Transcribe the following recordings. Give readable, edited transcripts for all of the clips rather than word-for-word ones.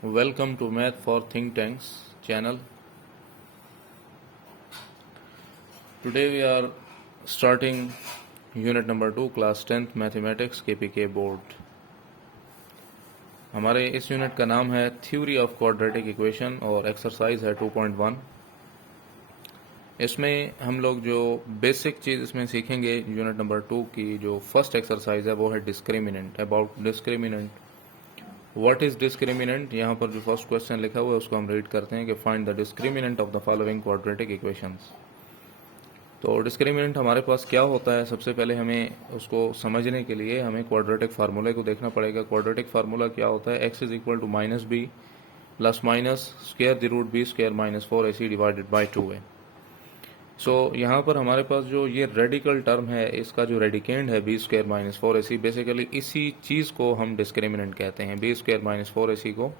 Welcome to Math for Think Tanks channel. Today we are starting unit number 2 class 10th mathematics KPK board. हमारे इस unit का नाम है theory of quadratic equation और exercise है 2.1. इसमें हम लोग जो बेसिक चीज़ इसमें सीखेंगे यूनिट नंबर 2 की जो फर्स्ट एक्सरसाइज है वो है discriminant. About discriminant, what is discriminant. यहाँ पर जो फर्स्ट क्वेश्चन लिखा हुआ है उसको हम रीड करते हैं कि find the discriminant of the following quadratic equations. तो डिस्क्रिमिनेंट हमारे पास क्या होता है, सबसे पहले हमें उसको समझने के लिए हमें क्वाड्रेटिक फार्मूले को देखना पड़ेगा. क्वाड्रेटिक फार्मूला क्या होता है, x is equal to minus B plus minus square the root B square minus 4ac divided by 2a. सो यहाँ पर हमारे पास जो ये रेडिकल टर्म है, इसका जो रेडिकेंड है B square minus 4ac, basically इसी चीज़ को हम डिस्क्रिमिनेंट कहते हैं. बी स्क्वायर माइनस 4ac को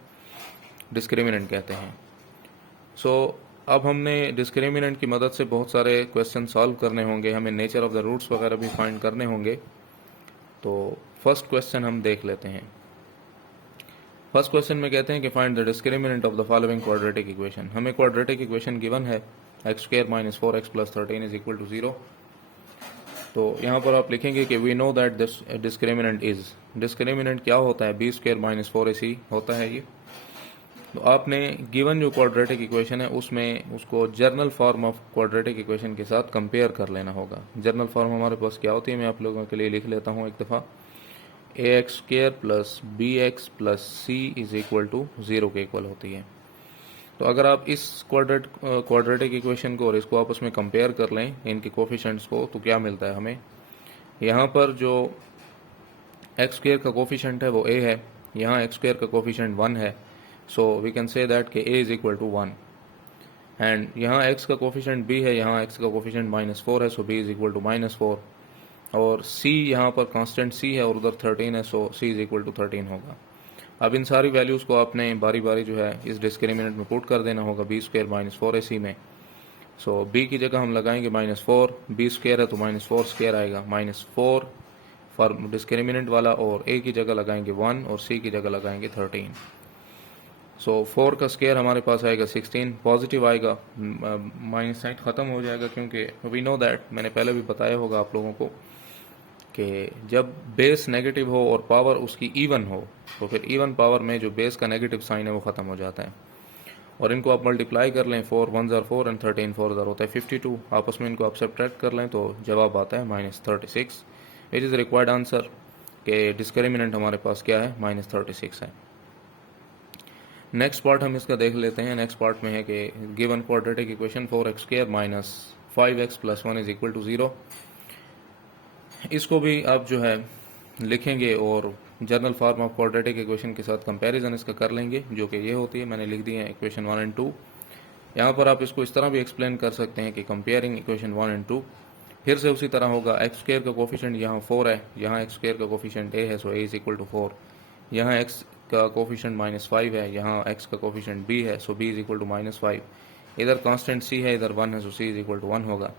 डिस्क्रिमिनेंट कहते हैं. सो अब हमने डिस्क्रिमिनेंट की मदद से बहुत सारे क्वेश्चन सॉल्व करने होंगे, हमें नेचर ऑफ द रूट्स वगैरह भी फाइंड करने होंगे. तो फर्स्ट क्वेश्चन हम देख लेते हैं. फर्स्ट क्वेश्चन में कहते हैं कि find the discriminant of the following quadratic equation. हमें क्वाड्रेटिक इक्वेशन गिवन है x square minus 4x plus 13 is equal to 0. तो यहाँ पर आप लिखेंगे कि we know that this discriminant is. Discriminant क्या होता है, बी स्क्वायर माइनस 4ac होता है ये. तो आपने गिवन जो क्वाड्रेटिक इक्वेशन है उसमें उसको journal form of quadratic equation के साथ कंपेयर कर लेना होगा. जर्नल फॉर्म हमारे पास क्या होती है, मैं आप लोगों के लिए लिख लेता हूँ एक दफ़ा. ax square plus bx plus c is equal to 0 के इक्वल होती है. तो अगर आप इस क्वाड्रेटिक इक्वेशन को और इसको आपस में कंपेयर कर लें, इनके कोफिशिएंट्स को, तो क्या मिलता है हमें. यहाँ पर जो एक्स स्क्वायर का कोफिशिएंट है वो a है, यहाँ एक्स स्क्वायर का कोफिशिएंट 1 है. So we can say that कि a is equal to 1. And यहाँ x का कोफिशिएंट b है, यहाँ x का कोफिशिएंट माइनस 4 है, so b is equal to minus 4. और c यहाँ पर कांस्टेंट c है और उधर 13 है, so c is equal to 13 होगा. अब इन सारी वैल्यूज़ को आपने बारी बारी जो है इस डिस्क्रिमिनेंट में पुट कर देना होगा बी स्क्वायर माइनस 4ac में. सो b की जगह हम लगाएंगे माइनस 4, बी स्क्वायर है तो माइनस 4 स्क्वायर आएगा, माइनस 4 फॉर डिस्क्रिमिनेंट वाला, और a की जगह लगाएंगे 1 और c की जगह लगाएंगे 13. सो 4 का स्क्वायर हमारे पास आएगा 16, पॉजिटिव आएगा, माइनस साइन ख़त्म हो जाएगा, क्योंकि वी नो दैट, मैंने पहले भी बताया होगा आप लोगों को कि जब बेस नेगेटिव हो और पावर उसकी इवन हो तो फिर इवन पावर में जो बेस का नेगेटिव साइन है वो ख़त्म हो जाता है. और इनको आप मल्टीप्लाई कर लें, 4 1 ज़ार 4 एंड 13 4 ज़ार होता है 52. आपस में इनको आप सब्ट्रैक्ट कर लें तो जवाब आता है minus 36, which is required answer. कि डिस्क्रिमिनेंट हमारे पास क्या है, माइनस 36 है. नेक्स्ट पार्ट हम इसका देख लेते हैं. नेक्स्ट पार्ट में है कि given quadratic equation 4x square minus 5x plus 1 is equal to 0. इसको भी आप जो है लिखेंगे और general form of quadratic equation के साथ कंपैरिजन इसका कर लेंगे, जो कि ये होती है. मैंने लिख दी है इक्वेशन 1 एंड 2. यहाँ पर आप इसको इस तरह भी एक्सप्लेन कर सकते हैं कि कंपेयरिंग इक्वेशन 1 एंड 2. फिर से उसी तरह होगा, एक्स स्क्वायर का कोफिशिएंट यहाँ 4 है, यहाँ एक्स स्क्वायर का कोफिशिएंट a है, सो a इज इक्वल टू 4. यहाँ x का कोफिशिएंट माइनस 5 है, यहाँ x का कोफिशिएंट b है, so b is equal to minus 5. इधर कांस्टेंट c है, इधर 1 है, so c is equal to 1 होगा.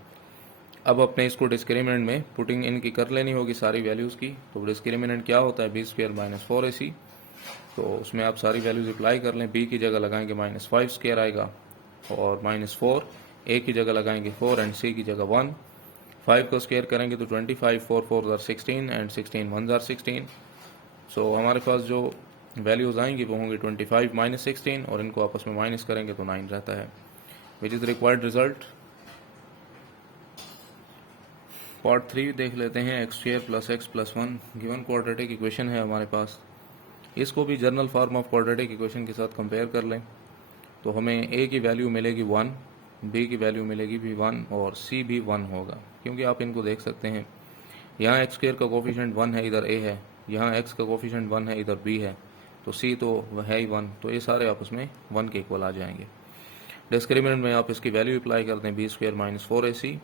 अब अपने इसको डिस्क्रिमिनेंट में पुटिंग इनकी कर लेनी होगी सारी वैल्यूज़ की. तो डिस्क्रिमिनेंट क्या होता है, बी स्क्वायर माइनस 4ac. तो उसमें आप सारी वैल्यूज अप्लाई कर लें. b की जगह लगाएंगे माइनस 5 स्क्वायर आएगा, और माइनस 4, a की जगह लगाएंगे 4 एंड c की जगह 1. 5 को स्क्वायर करेंगे तो 25, 4 4 ज़ार 16 एंड 16 1 ज़ार 16. सो हमारे पास जो वैल्यूज़ आएंगी वो होंगी 25 माइनस 16, और इनको आपस में माइनस करेंगे तो 9 रहता है, which is required result. Part 3 देख लेते हैं. X square plus x plus 1 given quadratic equation है हमारे पास. इसको भी journal form of quadratic equation के साथ कंपेयर कर लें तो हमें a की वैल्यू मिलेगी 1, b की वैल्यू मिलेगी भी 1, और c भी 1 होगा. क्योंकि आप इनको देख सकते हैं, यहाँ एक्स स्क्वायर का कोफिशिएंट 1 है, इधर a है, यहाँ x का कोफिशिएंट 1 है, इधर b है, तो c तो है ही 1. तो ये सारे आपस में 1 के इक्वल आ जाएंगे. डिस्क्रिमिनेंट में आप इसकी वैल्यू अप्लाई करते हैं, बी स्क्वायर माइनस 4ac.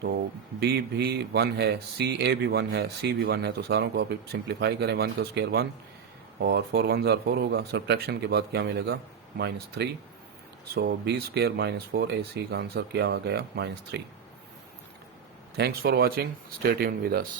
तो b भी 1 है, a भी 1 है, c भी 1 है, तो सारों को आप सिंप्लीफाई करें. 1 का स्क्वायर 1 और 4 1 ज़ार 4 होगा. सब्ट्रैक्शन के बाद क्या मिलेगा, माइनस 3. सो b स्क्वायर माइनस 4ac का आंसर क्या आ गया, minus 3. Thanks for watching, stay tuned with us.